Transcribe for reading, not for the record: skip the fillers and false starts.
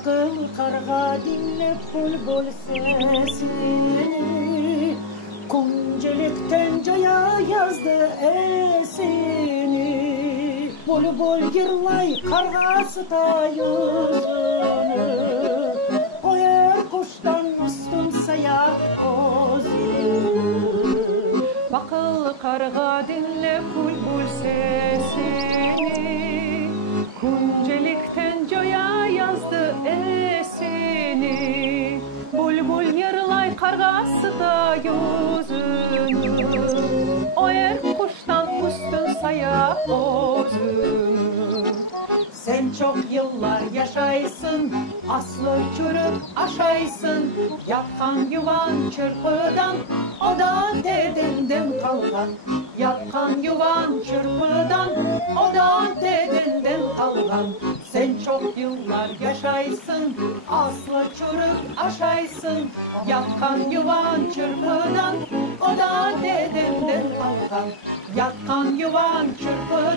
Bakıl karga dinle bul sesini, kuncelikten caya yazdı esini. Bul yırlay kargası da yüzünü, koyar kuştan üstün sayar özünü. Bakıl karga dinle bul sesini, kuncelikten caya yazdı esini. Bul yarılay kargası da yüzünü, o er kuştan üstün saya özünü. Sen çok yıllar yaşaysın, aslı çürüp aşaysın. Yapkan yuvan çırpıdan, o da dedenden kalkan. Yapkan yuvan çırpıdan, o da dedenden kalkan. Sen çok yıllar yaşaysın, aslı çürüp aşaysın. Yapkan yuvan çırpıdan, o da dedenden kalkan. Yapkan yuvan çırpıdan,